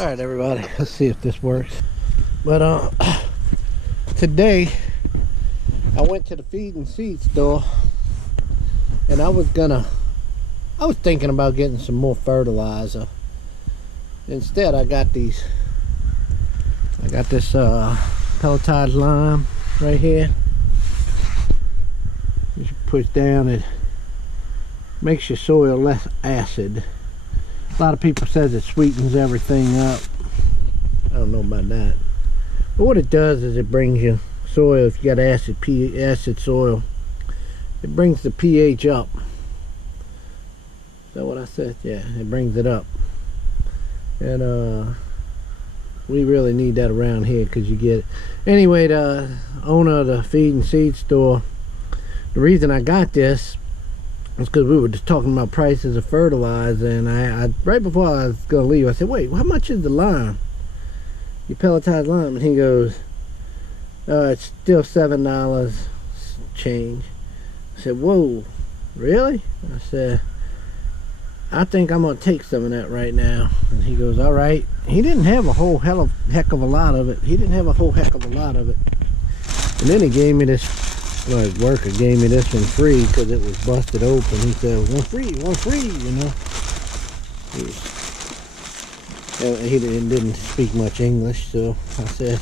Alright everybody, let's see if this works. But today I went to the feed and seed store and I was thinking about getting some more fertilizer. Instead I got this pelletized lime right here. You push down, it makes your soil less acid. A lot of people says it sweetens everything up. I don't know about that. But what it does is it brings your soil, if you got acid soil, it brings the pH up. Is that what I said? Yeah, it brings it up. And we really need that around here because you get it. Anyway, the owner of the feed and seed store, the reason I got this is because we were just talking about prices of fertilizer, and I right before I was gonna leave, I said, wait, how much is the lime, your pelletized lime? And he goes, it's still $7 change. I said, whoa, really? I said, I think I'm gonna take some of that right now. And he goes, all right. He didn't have a whole heck of a lot of it. And then he gave me this, well, his worker gave me this one free because it was busted open. He said, one free, you know. He didn't speak much English, so I said,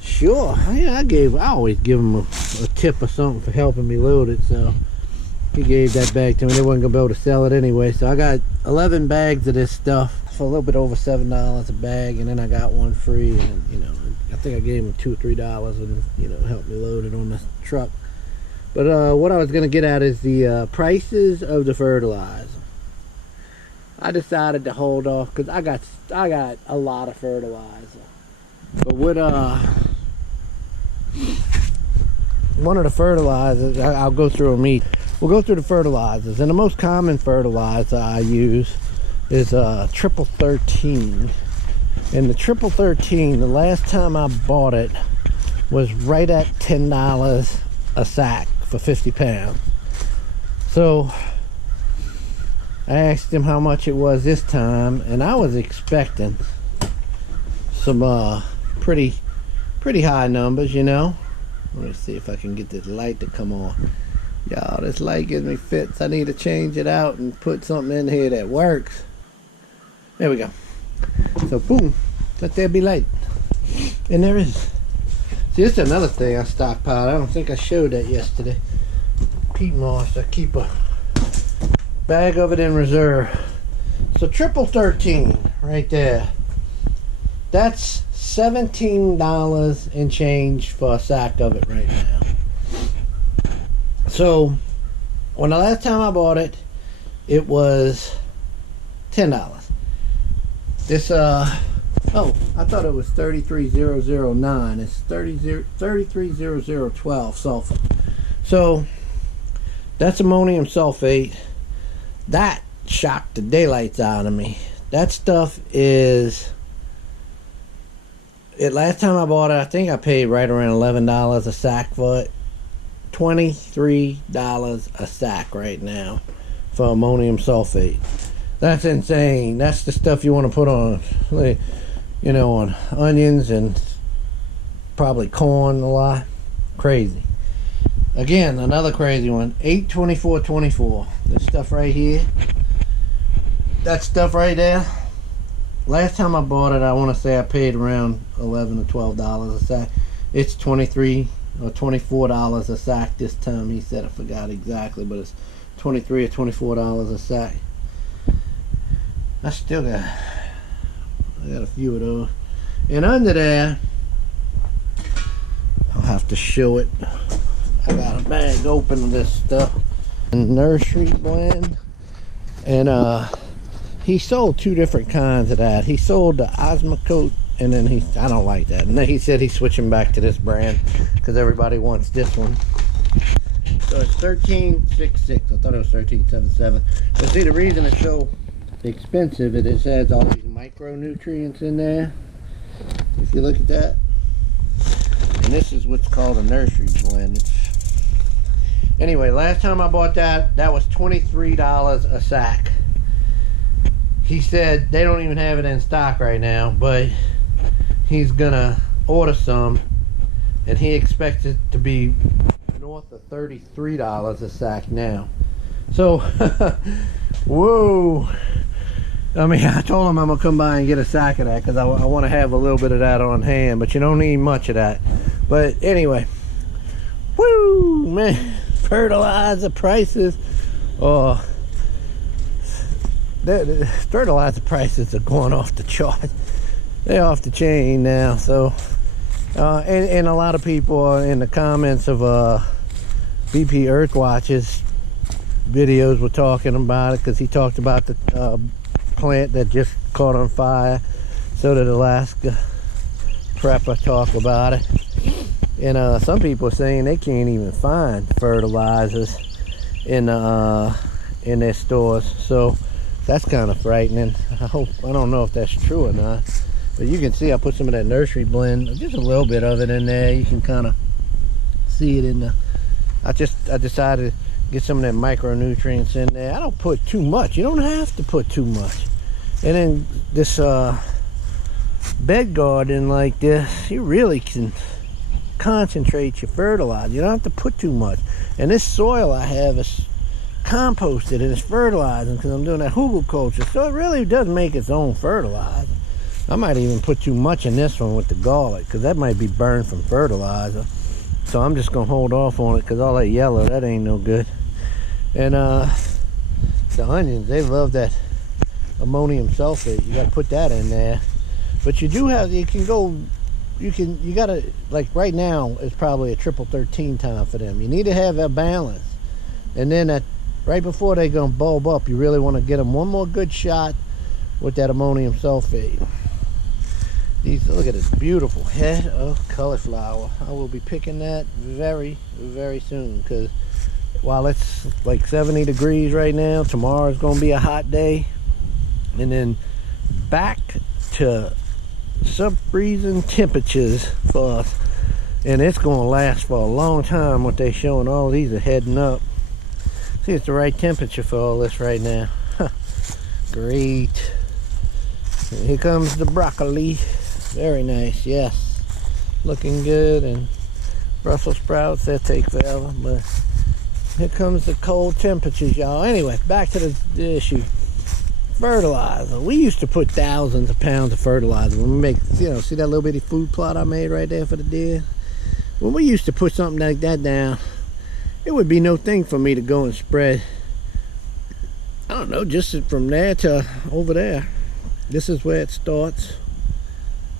sure. I always give him a tip or something for helping me load it. So he gave that bag to me. They wasn't gonna be able to sell it anyway. So I got 11 bags of this stuff for a little bit over $7 a bag, and then I got one free, and you know, I think I gave him $2 or $3 and, you know, helped me load it on the truck. But what I was gonna get at is the prices of the fertilizer. I decided to hold off because I got a lot of fertilizer. But with one of the fertilizers, I'll go through them each. We'll go through the fertilizers, and the most common fertilizer I use is triple 13. And the triple 13, the last time I bought it was right at $10 a sack for 50 pounds. So I asked him how much it was this time, and I was expecting some pretty high numbers, you know. Let me see if I can get this light to come on. Y'all, this light gives me fits. I need to change it out and put something in here that works. There we go. So boom, let there be light. And there is. See, this is another thing I stockpiled. I don't think I showed that yesterday. Peat moss. I keep a bag of it in reserve. So triple 13 right there. That's $17 and change for a sack of it right now. So when the last time I bought it, it was $10. This oh, I thought it was 33,009. It's 33,0012 sulfur. So that's ammonium sulfate. That shocked the daylights out of me. That stuff is, last time I bought it, I think I paid right around $11 a sack for it. $23 a sack right now for ammonium sulfate. That's insane. That's the stuff you want to put on, you know, on onions and probably corn a lot. Crazy. Again, another crazy one. 824.24. This stuff right here. That stuff right there. Last time I bought it, I want to say I paid around $11 or $12 a sack. It's $23 or $24 a sack this time. He said, I forgot exactly, but it's $23 or $24 a sack. I got a few of those. And under there, I'll have to show it. I got a bag open of this stuff. Nursery blend. And he sold two different kinds of that. He sold the Osmocote, and then I don't like that. And then he said he's switching back to this brand because everybody wants this one. So it's 1366. I thought it was 1377. But see, the reason it's so expensive, it has all these micronutrients in there. If you look at that. And this is what's called a nursery blend. Anyway, last time I bought that was $23 a sack. he said they don't even have it in stock right now, but he's gonna order some, and he expects it to be north of $33 a sack now. So whoa, I mean, I told him I'm gonna come by and get a sack of that because I want to have a little bit of that on hand, but you don't need much of that. But anyway, woo, man, fertilizer prices, oh, the fertilizer prices are going off the chart. They're off the chain now. So and a lot of people in the comments of BP Earthwatch's videos were talking about it, because he talked about the plant that just caught on fire. So did Alaska Prepper talk about it. And some people are saying they can't even find fertilizers in their stores. So that's kind of frightening. I don't know if that's true or not, but you can see I put some of that nursery blend, just a little bit of it in there. You can kind of see it in the, I decided to get some of that micronutrients in there. I don't put too much. You don't have to put too much. And then this bed garden like this, you really can concentrate your fertilizer. You don't have to put too much. And this soil I have is composted and it's fertilizing because I'm doing that hugelkultur. So it really does make its own fertilizer. I might even put too much in this one with the garlic, because that might be burned from fertilizer. So I'm just gonna hold off on it, because all that yellow, that ain't no good. And the onions, they love that ammonium sulfate. You got to put that in there. But you do have, you gotta, like right now it's probably a triple 13 time for them. You need to have that balance. And then right before they're gonna bulb up, you really want to get them one more good shot with that ammonium sulfate. Look at this beautiful head of cauliflower. I will be picking that very, very soon, because while it's like 70 degrees right now, tomorrow is going to be a hot day, and then back to sub-freezing temperatures for us, and it's going to last for a long time. What they showing, all these are heading up. See, it's the right temperature for all this right now. Great. Here comes the broccoli. Very nice, yes, looking good. And Brussels sprouts, they take forever, but here comes the cold temperatures, y'all. Anyway, back to the issue. Fertilizer. We used to put thousands of pounds of fertilizer when we make, see that little bitty food plot I made right there for the deer? When we used to put something like that down, it would be no thing for me to go and spread, I don't know, just from there to over there. This is where it starts,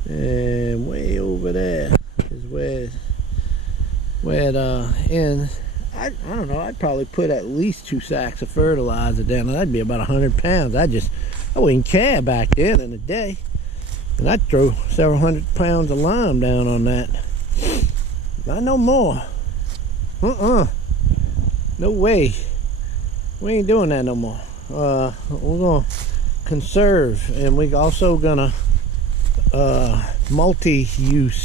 and way over there is where it ends. I don't know, I'd probably put at least 2 sacks of fertilizer down. That'd be about 100 pounds. I wouldn't care back then in the day. And I'd throw several hundred pounds of lime down on that. Not no more. No way. We ain't doing that no more. We're gonna conserve, and we're also gonna multitask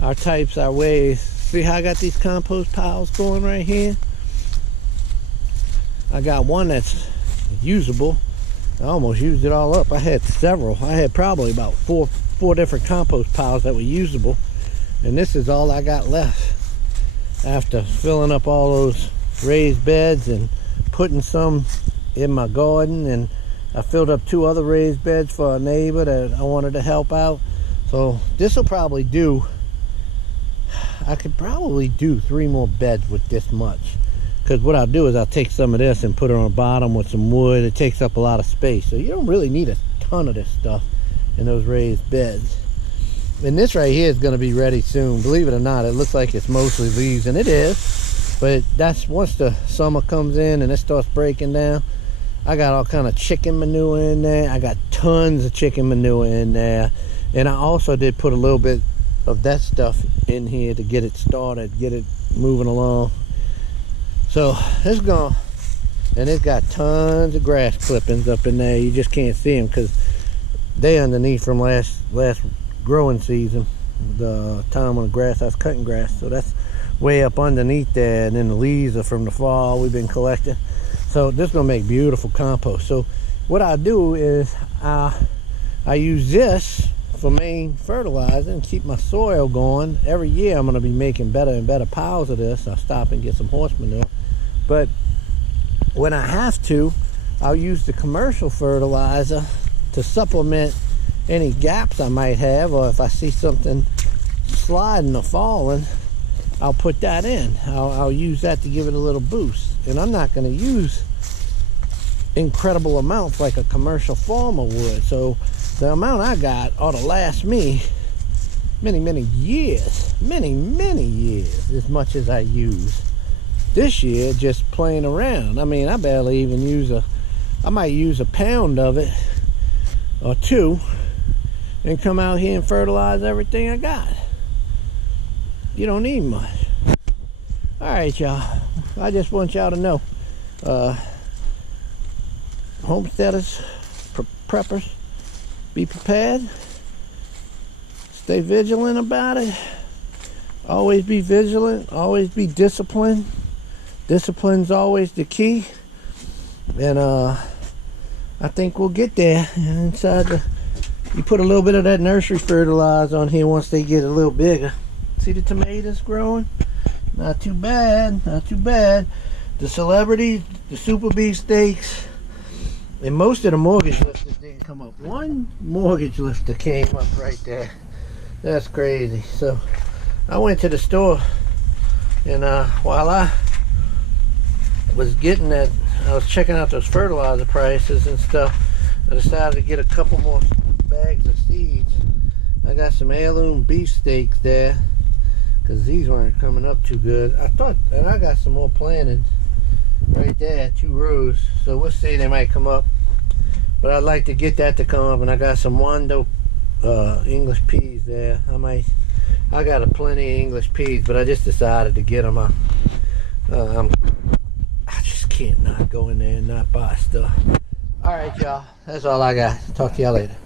our types, our ways. See how I got these compost piles going right here? I got one that's usable. I almost used it all up. I had several. I had probably about four different compost piles that were usable, and this is all I got left after filling up all those raised beds and putting some in my garden. And I filled up 2 other raised beds for a neighbor that I wanted to help out. So this will probably do, I could probably do 3 more beds with this much, because what I'll do is I'll take some of this and put it on the bottom with some wood. It takes up a lot of space, so you don't really need a ton of this stuff in those raised beds. And this right here is going to be ready soon. Believe it or not, it looks like it's mostly leaves, and it is, but that's once the summer comes in and it starts breaking down. I got all kind of chicken manure in there. I got tons of chicken manure in there, and I also did put a little bit of that stuff in here to get it started, get it moving along. So it's gone, and it's got tons of grass clippings up in there. You just can't see them because they underneath from last growing season, the time when the grass, I was cutting grass. So that's way up underneath there, and then the leaves are from the fall we've been collecting. So this is gonna make beautiful compost. So what I do is I use this for main fertilizer and keep my soil going. Every year I'm gonna be making better and better piles of this. I'll stop and get some horse manure, but when I have to, I'll use the commercial fertilizer to supplement any gaps I might have, or if I see something sliding or falling, I'll put that in. I'll use that to give it a little boost. And I'm not going to use incredible amounts like a commercial farmer would. So the amount I got ought to last me many years, many years, as much as I use this year just playing around. I mean, I barely even use I might use a pound of it or two and come out here and fertilize everything I got. You don't need much. All right, y'all. I just want y'all to know, homesteaders, preppers, be prepared. Stay vigilant about it. Always be vigilant. Always be disciplined. Discipline's always the key. And I think we'll get there. Inside you put a little bit of that nursery fertilizer on here once they get a little bigger. See the tomatoes growing? Not too bad, not too bad. The celebrities, the super beefsteaks, and most of the mortgage lifters didn't come up. One mortgage lifter came up right there. That's crazy. So I went to the store, and while I was getting that, I was checking out those fertilizer prices and stuff. I decided to get a couple more bags of seeds. I got some heirloom beefsteaks there because these weren't coming up too good. I thought, and I got some more planted right there, 2 rows. So we'll see, they might come up. But I'd like to get that to come up, and I got some Wando English peas there. I got plenty of English peas, but I just decided to get them. I just can't not go in there and not buy stuff. All right, y'all. That's all I got. Talk to y'all later.